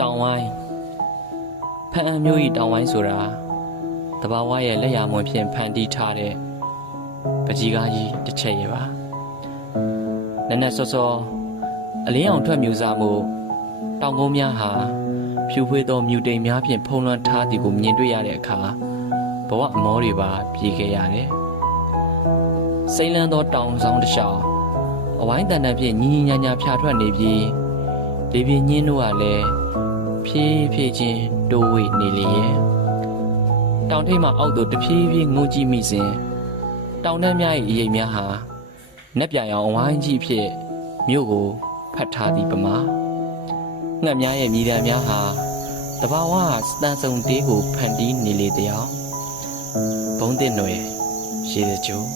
တောင်ဝိုင်းဖန်အံမျိုးဤတောင်ဝိုင်းဆိုတာတဘာဝရဲ့လက်ရမွန်ဖြင့်ဖန်တီးထားတဲ့ပကြီးကားကြီးတစ်ချက်ရဲ့ပါနက်နက်စောစောအလင်းအောင်ထွက်မြူစားမှုတောင်ကုန်းများဟာဖြူဖွေးသောမြူတိမ်များဖြင့်ဖုံးလွှမ်းထားသည်ကိုမြင်တွေ့ရတဲ့အခါဘဝအမောတွေပါပြေခဲ့ရတယ်စိမ့်လန်းသောတောင်ဆောင်တစ်လျှောက်အဝိုင်းတန်တန်ဖြင့်ညီညီညာညာဖြာထွက်နေပြီးလေပြင်းညင်းတို့ကလည်းဖြည်းဖြည်းချင်းတိုးဝေ့နေလေရဲ့တောင်ထိပ်မှအောက်သို့တဖြည်းဖြည်းငုံကြည့်မိစဉ်တောင်တန်းများ၏အရိပ်များဟာနက်ပြရောင်အဝိုင်းကြီးဖြင့်မြို့ကိုဖတ်ထားသည်ပမာငှက်များရဲ့မြည်တမ်းများဟာတဘာဝစတန်စုံတေးကိုဖန်တီးနေလေတယောက်ဘုံတင်ွယ်ရေစကြိုး